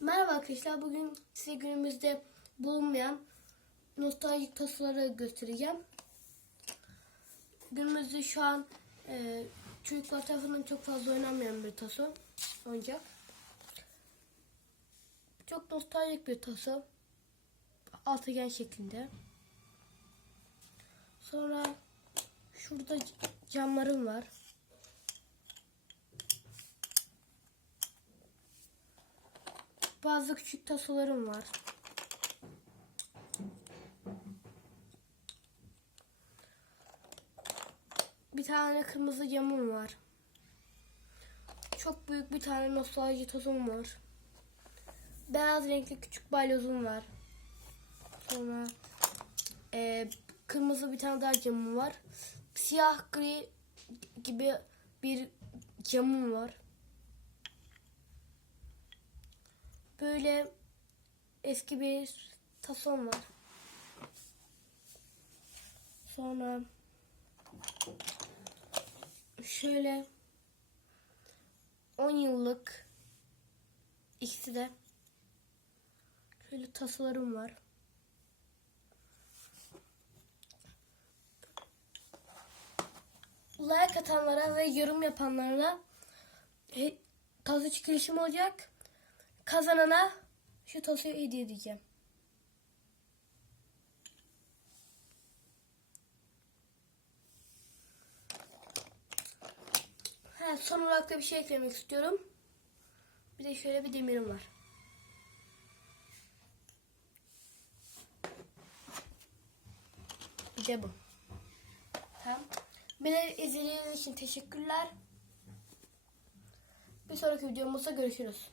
Merhaba arkadaşlar. Bugün size günümüzde bulunmayan nostaljik tasoları göstereceğim. Günümüzde şu an e, çocuklar tarafından çok fazla oynanmayan bir taso. Oyuncak. Çok nostaljik bir taso. Altıgen şeklinde. Sonra şurada camlarım var. Bazı küçük tasolarım var. Bir tane kırmızı camım var. Çok büyük bir tane nostalji tozum var. Beyaz renkli küçük balyozum var. Sonra eee, kırmızı bir tane daha camım var. Siyah gri gibi bir camım var. Böyle eski bir tason var. Sonra şöyle 10 yıllık ikisi de şöyle tasolarım var. Like atanlara ve yorum yapanlara taso çıkışım olacak. Kazanana şu tasoyu hediye edeceğim. Ha, son olarak da bir şey eklemek istiyorum. Bir de şöyle bir demirim var. Bir de bu. Tamam. Beni izlediğiniz için teşekkürler. Bir sonraki videomuzda görüşürüz.